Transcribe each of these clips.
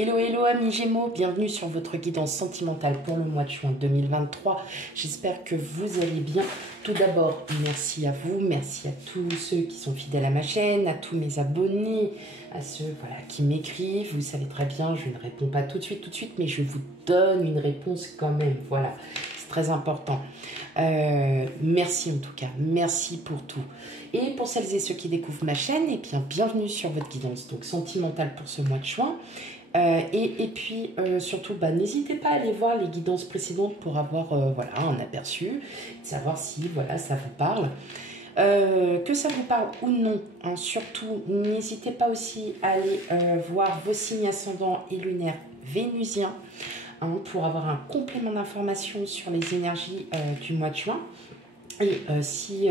Hello, hello amis Gémeaux, bienvenue sur votre guidance sentimentale pour le mois de juin 2023. J'espère que vous allez bien. Tout d'abord, merci à vous, merci à tous ceux qui sont fidèles à ma chaîne, à tous mes abonnés, à ceux qui m'écrivent. Vous savez très bien, je ne réponds pas tout de suite, mais je vous donne une réponse quand même. Voilà, c'est très important. Merci en tout cas, merci pour tout. Et pour celles et ceux qui découvrent ma chaîne, eh bien, bienvenue sur votre guidance donc sentimentale pour ce mois de juin. Et puis surtout, n'hésitez pas à aller voir les guidances précédentes pour avoir un aperçu, savoir si ça vous parle. Que ça vous parle ou non, hein, surtout, n'hésitez pas aussi à aller voir vos signes ascendants et lunaires vénusiens pour avoir un complément d'information sur les énergies du mois de juin. Et si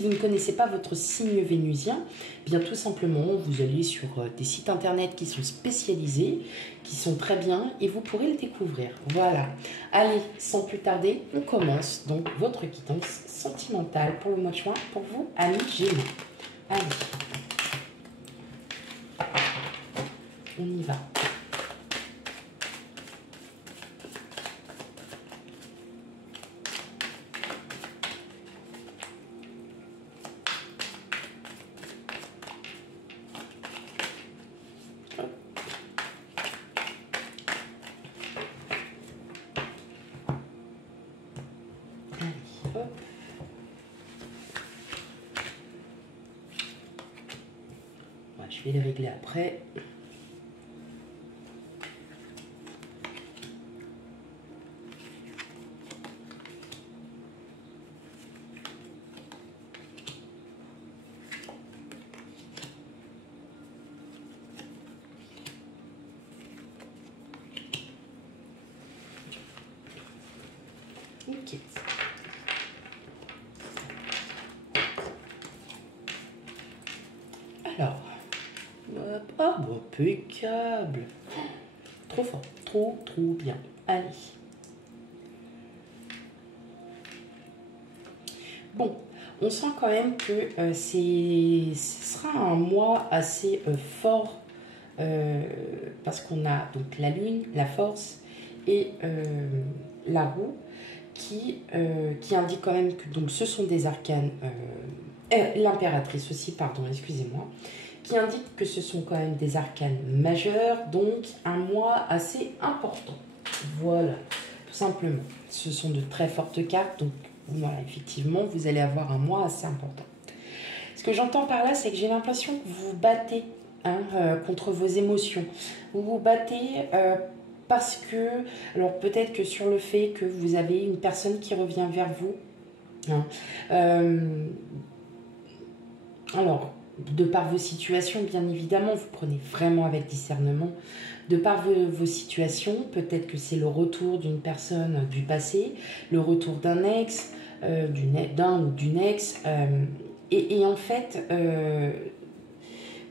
vous ne connaissez pas votre signe vénusien, bien tout simplement, vous allez sur des sites internet qui sont spécialisés, qui sont très bien, et vous pourrez le découvrir. Voilà. Allez, sans plus tarder, on commence donc votre guidance sentimentale pour le mois de juin, pour vous, amis Gémeaux. Allez. On y va. Je vais les régler après. Ok. Alors, hop, impeccable. Trop fort, trop bien. Allez. Bon, on sent quand même que ce sera un mois assez fort parce qu'on a donc la lune, la force et la roue qui indique quand même que donc, ce sont des arcanes, l'impératrice aussi, pardon, excusez-moi, qui indique que ce sont quand même des arcanes majeurs, donc un mois assez important. Voilà, tout simplement. Ce sont de très fortes cartes, donc voilà, effectivement, vous allez avoir un mois assez important. Ce que j'entends par là, c'est que j'ai l'impression que vous vous battez contre vos émotions. Vous vous battez parce que, alors peut-être que sur le fait que vous avez une personne qui revient vers vous. Alors, de par vos situations, bien évidemment, vous prenez vraiment avec discernement. De par vos situations, peut-être que c'est le retour d'une personne du passé, le retour d'un ex, d'un ou d'une ex. Et en fait,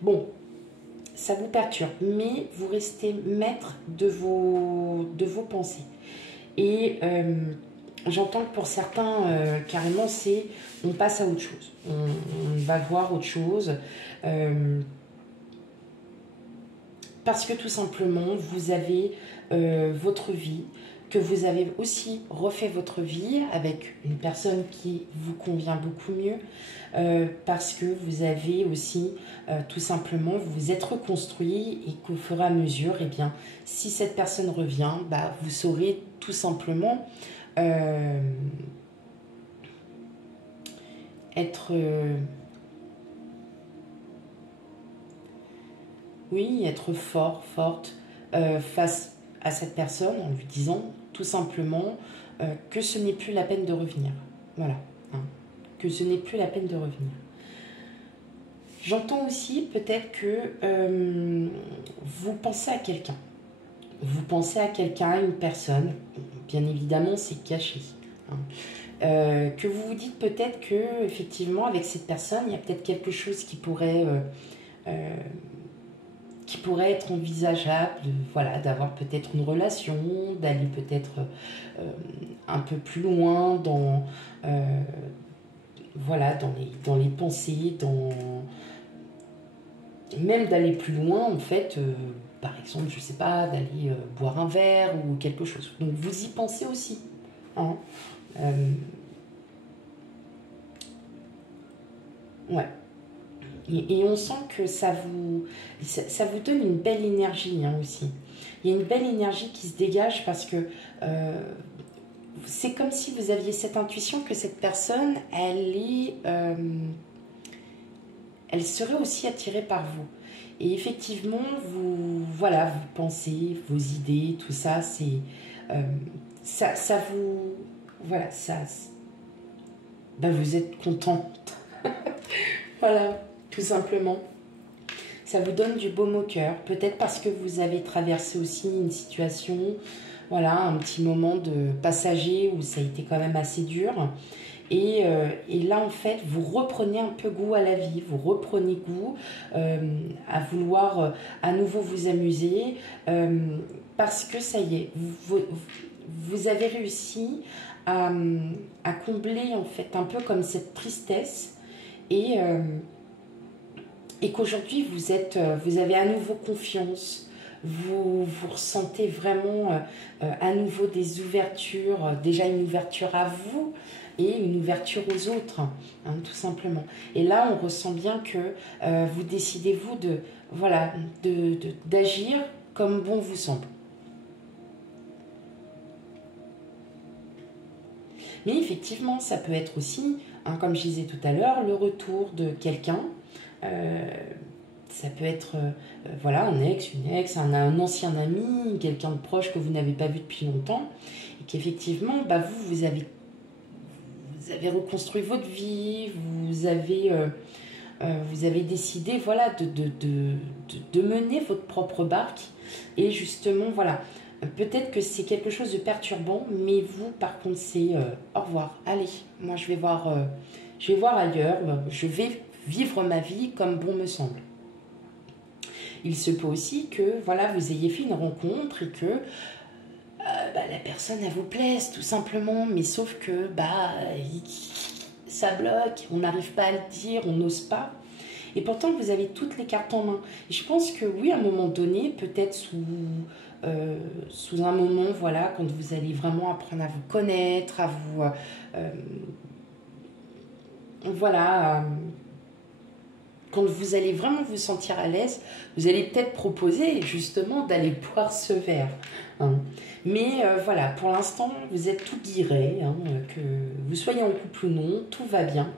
bon, ça vous perturbe, mais vous restez maître de vos pensées. Et j'entends que pour certains, carrément, c'est on passe à autre chose. On va voir autre chose. Parce que tout simplement, vous avez votre vie, que vous avez aussi refait votre vie avec une personne qui vous convient beaucoup mieux, parce que vous avez aussi tout simplement, vous vous êtes reconstruit et qu'au fur et à mesure, eh bien, si cette personne revient, vous saurez tout simplement être forte face à cette personne en lui disant tout simplement que ce n'est plus la peine de revenir. Voilà, que ce n'est plus la peine de revenir. J'entends aussi peut-être que vous pensez à quelqu'un. Vous pensez à quelqu'un, une personne, bien évidemment c'est caché. Que vous vous dites peut-être que effectivement avec cette personne, il y a peut-être quelque chose qui pourrait être envisageable, d'avoir peut-être une relation, d'aller peut-être un peu plus loin dans dans les pensées, même d'aller plus loin, en fait, par exemple, je sais pas, d'aller boire un verre ou quelque chose. Donc vous y pensez aussi. Hein. Ouais. Et on sent que ça vous donne une belle énergie hein, aussi. Il y a une belle énergie qui se dégage parce que c'est comme si vous aviez cette intuition que cette personne, elle serait aussi attirée par vous. Et effectivement, voilà, vous pensez, vos idées, tout ça, ça vous, voilà, ben vous êtes content. Voilà, tout simplement. Ça vous donne du baume au cœur. Peut-être parce que vous avez traversé aussi une situation, voilà, un petit moment de passager où ça a été quand même assez dur. Et là, en fait, vous reprenez un peu goût à la vie, vous reprenez goût à vouloir à nouveau vous amuser, parce que ça y est, vous avez réussi à combler, en fait, un peu comme cette tristesse, et qu'aujourd'hui, vous avez à nouveau confiance, vous ressentez vraiment à nouveau des ouvertures, déjà une ouverture à vous, et une ouverture aux autres, hein, tout simplement. Et là, on ressent bien que vous décidez, vous, voilà, d'agir comme bon vous semble. Mais effectivement, ça peut être aussi, hein, comme je disais tout à l'heure, le retour de quelqu'un. Ça peut être voilà, un ex, une ex, un ancien ami, quelqu'un de proche que vous n'avez pas vu depuis longtemps. Et qu'effectivement, bah, vous avez reconstruit votre vie, vous avez décidé voilà, de mener votre propre barque. Et justement, voilà, peut-être que c'est quelque chose de perturbant, mais vous, par contre, c'est au revoir, allez, moi je vais voir ailleurs, je vais vivre ma vie comme bon me semble. Il se peut aussi que voilà, vous ayez fait une rencontre et que la personne, elle vous plaise tout simplement, mais sauf que ça bloque, on n'arrive pas à le dire, on n'ose pas. Et pourtant, vous avez toutes les cartes en main. Et je pense que oui, à un moment donné, peut-être sous un moment, voilà, quand vous allez vraiment apprendre à vous connaître, à vous... voilà... quand vous allez vraiment vous sentir à l'aise, vous allez peut-être proposer justement d'aller boire ce verre. Hein. Mais voilà, pour l'instant, vous êtes tout guiré, hein, que vous soyez en couple ou non, tout va bien.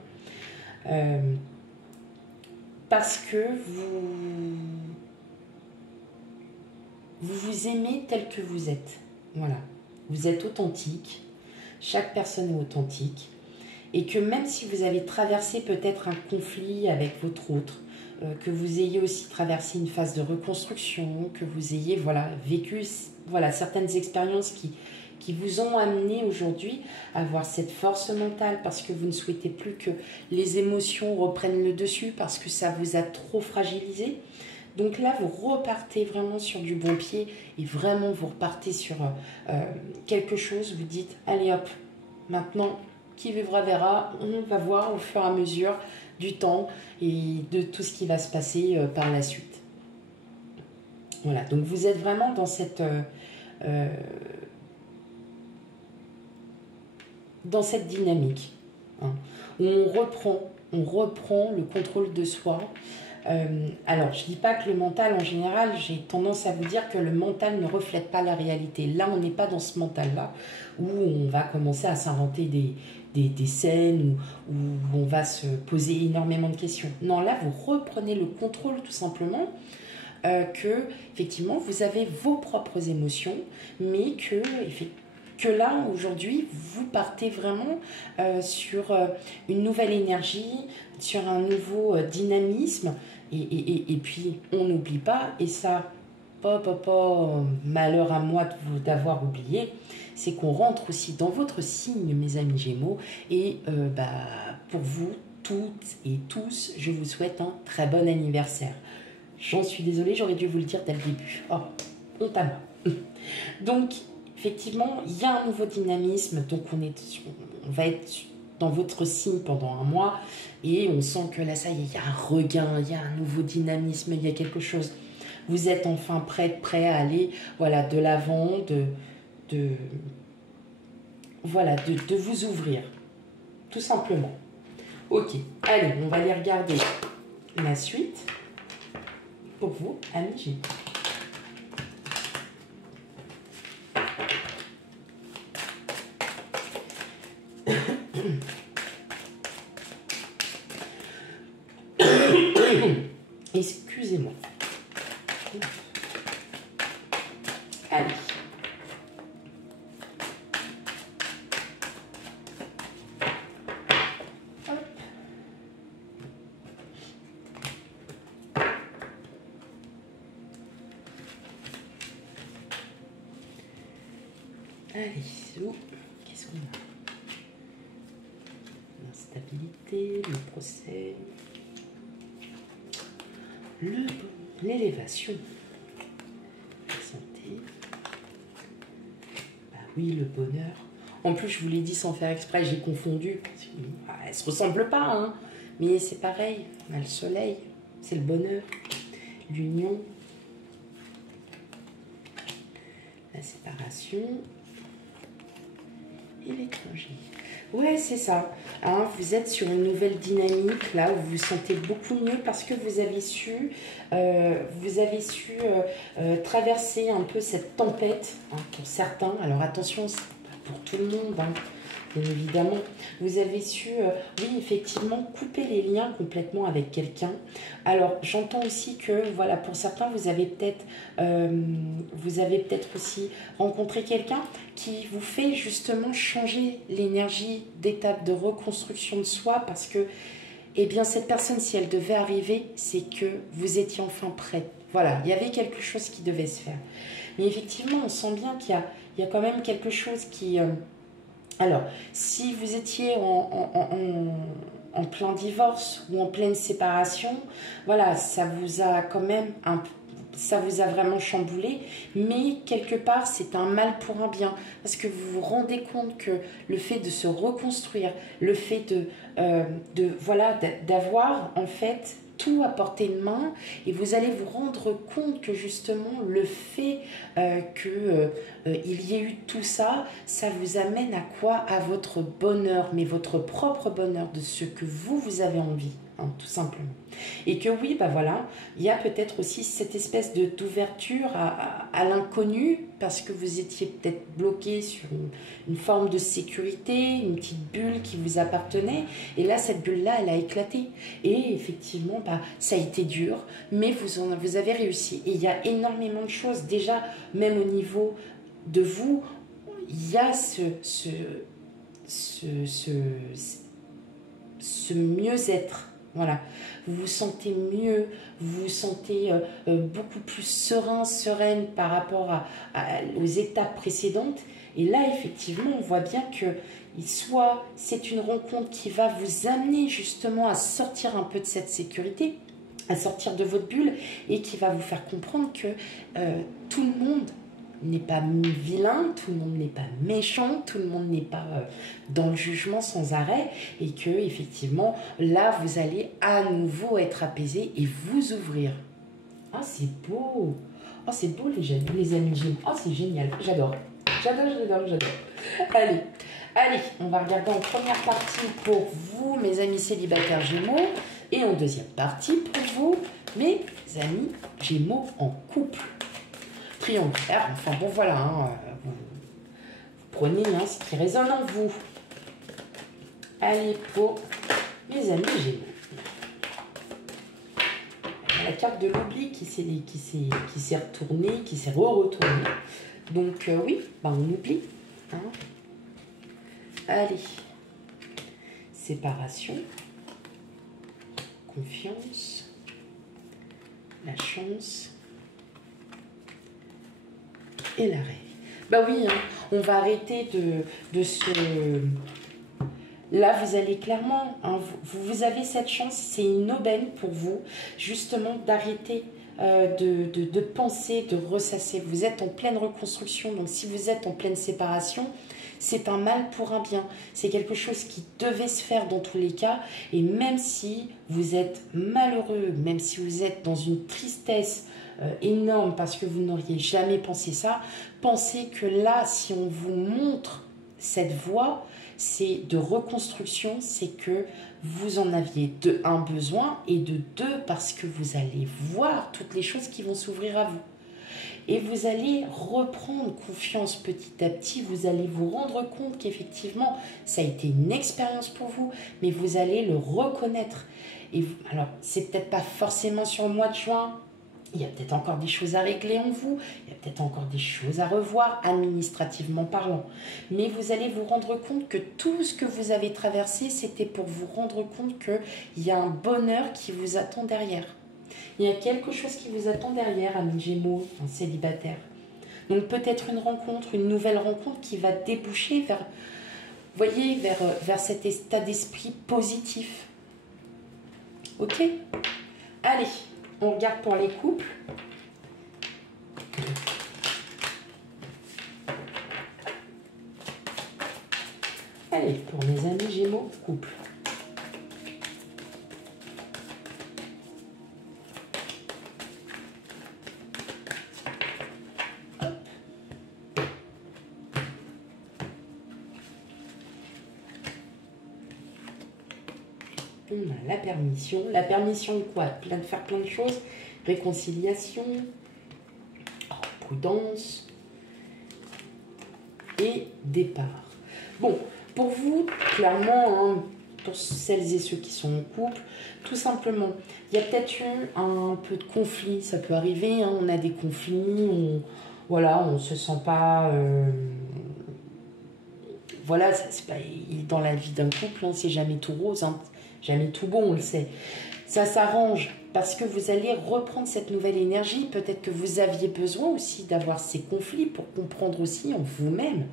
Parce que vous aimez tel que vous êtes. Voilà, vous êtes authentique, chaque personne est authentique. Et que même si vous avez traversé peut-être un conflit avec votre autre, que vous ayez aussi traversé une phase de reconstruction, que vous ayez voilà, vécu voilà, certaines expériences qui vous ont amené aujourd'hui à avoir cette force mentale parce que vous ne souhaitez plus que les émotions reprennent le dessus parce que ça vous a trop fragilisé. Donc là, vous repartez vraiment sur du bon pied et vraiment vous repartez sur quelque chose, vous dites, allez hop, maintenant, qui vivra verra, on va voir au fur et à mesure du temps et de tout ce qui va se passer par la suite. Voilà, donc vous êtes vraiment dans cette dynamique, hein, où on reprend le contrôle de soi. Alors, je ne dis pas que le mental, en général, j'ai tendance à vous dire que le mental ne reflète pas la réalité. Là, on n'est pas dans ce mental-là, où on va commencer à s'inventer des scènes, où on va se poser énormément de questions. Non, là, vous reprenez le contrôle, tout simplement, que, effectivement, vous avez vos propres émotions, mais que là, aujourd'hui, vous partez vraiment sur une nouvelle énergie, sur un nouveau dynamisme. Et puis, on n'oublie pas, et ça, malheur à moi d'avoir oublié, c'est qu'on rentre aussi dans votre signe, mes amis Gémeaux, et pour vous, toutes et tous, je vous souhaite un très bon anniversaire. J'en suis désolée, j'aurais dû vous le dire dès le début. Oh, honte à moi. Donc, effectivement, il y a un nouveau dynamisme, donc on va être dans votre signe pendant un mois et on sent que là, ça y est, il y a un regain, il y a un nouveau dynamisme, il y a quelque chose. Vous êtes enfin prêt à aller, voilà, de l'avant, voilà, de vous ouvrir, tout simplement. Ok, allez, on va aller regarder la suite pour vous, amis Gémeaux. Excusez-moi. Allez. Hop. Allez, qu'est-ce qu'on a? L'instabilité, le procès, l'élévation, la santé, bah oui, le bonheur. En plus, je vous l'ai dit sans faire exprès, j'ai confondu. Elles ne se ressemblent pas, hein, mais c'est pareil. On a le soleil, c'est le bonheur, l'union, la séparation et l'étranger. Ouais, c'est ça. Hein, vous êtes sur une nouvelle dynamique, là, où vous vous sentez beaucoup mieux parce que vous avez su, traverser un peu cette tempête, hein, pour certains. Alors attention, c'est pas pour tout le monde, hein, bien évidemment. Vous avez su, oui, effectivement, couper les liens complètement avec quelqu'un. Alors, j'entends aussi que, voilà, pour certains, vous avez peut-être aussi rencontré quelqu'un qui vous fait justement changer l'énergie d'étape de reconstruction de soi parce que, eh bien, cette personne, si elle devait arriver, c'est que vous étiez enfin prête. Voilà, il y avait quelque chose qui devait se faire. Mais effectivement, on sent bien qu'il y a quand même quelque chose qui... alors, si vous étiez en plein divorce ou en pleine séparation, voilà, ça vous a quand même ça vous a vraiment chamboulé, mais quelque part, c'est un mal pour un bien, parce que vous vous rendez compte que le fait de se reconstruire, le fait voilà, d'avoir en fait tout à portée de main, et vous allez vous rendre compte que justement le fait qu'il y ait eu tout ça, ça vous amène à quoi? À votre bonheur, mais votre propre bonheur, de ce que vous avez envie, hein, tout simplement. Et que oui, bah voilà, il y a peut-être aussi cette espèce d'ouverture à l'inconnu, parce que vous étiez peut-être bloqué sur une forme de sécurité, une petite bulle qui vous appartenait, et là, cette bulle-là, elle a éclaté. Et effectivement, bah, ça a été dur, mais vous avez réussi. Et il y a énormément de choses, déjà, même au niveau de vous, il y a ce mieux-être. Voilà, vous vous sentez mieux, vous vous sentez beaucoup plus serein, sereine par rapport aux étapes précédentes. Et là, effectivement, on voit bien que soit c'est une rencontre qui va vous amener justement à sortir un peu de cette sécurité, à sortir de votre bulle, et qui va vous faire comprendre que tout le monde n'est pas vilain, tout le monde n'est pas méchant, tout le monde n'est pas dans le jugement sans arrêt, et que effectivement là vous allez à nouveau être apaisé et vous ouvrir. Ah, c'est beau. Oh, c'est beau les amis Gémeaux. Oh, c'est génial, j'adore. Allez, on va regarder en première partie pour vous mes amis célibataires Gémeaux, et en deuxième partie pour vous mes amis Gémeaux en couple. Triangulaire, enfin bon voilà, hein, vous prenez ce qui résonne en vous. Allez, pour mes amis Gémeaux. La carte de l'oubli qui s'est retournée, qui s'est retournée. Donc oui, bah, on oublie. Hein. Allez, séparation, confiance, la chance et l'arrêt. Bah oui, hein, on va arrêter de se... Là, vous allez clairement, hein, vous avez cette chance, c'est une aubaine pour vous, justement, d'arrêter de penser, de ressasser. Vous êtes en pleine reconstruction, donc si vous êtes en pleine séparation, C'est un mal pour un bien. C'est quelque chose qui devait se faire dans tous les cas. Et même si vous êtes malheureux, même si vous êtes dans une tristesse énorme parce que vous n'auriez jamais pensé ça, pensez que là, si on vous montre cette voie, c'est de reconstruction, c'est que vous en aviez de un besoin et de deux parce que vous allez voir toutes les choses qui vont s'ouvrir à vous. Et vous allez reprendre confiance petit à petit, vous allez vous rendre compte qu'effectivement, ça a été une expérience pour vous, mais vous allez le reconnaître. Et alors, c'est peut-être pas forcément sur le mois de juin, il y a peut-être encore des choses à régler en vous, il y a peut-être encore des choses à revoir administrativement parlant. Mais vous allez vous rendre compte que tout ce que vous avez traversé, c'était pour vous rendre compte qu'il y a un bonheur qui vous attend derrière. Il y a quelque chose qui vous attend derrière, ami Gémeaux, un célibataire. Donc peut-être une rencontre, une nouvelle rencontre qui va déboucher vers, voyez, vers cet état d'esprit positif. Ok? Allez, on regarde pour les couples. Allez, pour mes amis Gémeaux, couple. On a la permission. La permission de quoi? De faire plein de choses. Réconciliation, prudence et départ. Bon, pour vous, clairement, hein, pour celles et ceux qui sont en couple, tout simplement, il y a peut-être eu un peu de conflit. Ça peut arriver, hein, on a des conflits, voilà, on ne se sent pas... voilà, c'est pas, dans la vie d'un couple, hein, c'est jamais tout rose, hein, jamais tout bon, on le sait. Ça s'arrange parce que vous allez reprendre cette nouvelle énergie. Peut-être que vous aviez besoin aussi d'avoir ces conflits pour comprendre aussi en vous-même,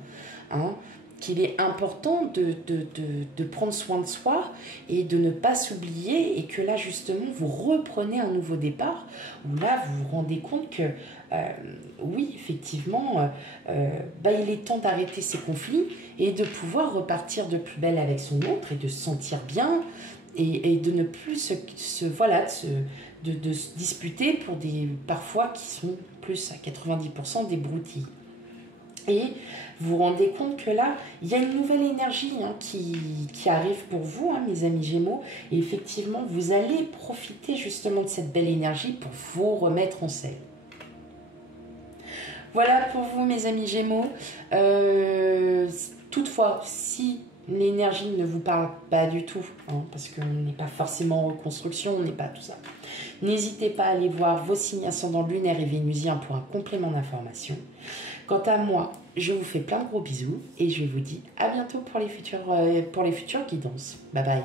hein, qu'il est important de prendre soin de soi et de ne pas s'oublier, et que là justement vous reprenez un nouveau départ où là vous vous rendez compte que oui, effectivement, il est temps d'arrêter ces conflits et de pouvoir repartir de plus belle avec son autre et de se sentir bien et de ne plus se disputer pour des parfois qui sont plus à 90% des broutilles. Et vous vous rendez compte que là, il y a une nouvelle énergie, hein, qui arrive pour vous, hein, mes amis Gémeaux. Et effectivement, vous allez profiter justement de cette belle énergie pour vous remettre en selle. Voilà pour vous, mes amis Gémeaux. Toutefois, si l'énergie ne vous parle pas du tout, hein, parce qu'on n'est pas forcément en reconstruction, on n'est pas tout ça, n'hésitez pas à aller voir vos signes ascendants lunaires et vénusiens pour un complément d'information. Quant à moi, je vous fais plein de gros bisous et je vous dis à bientôt pour les futures guidances. Bye bye.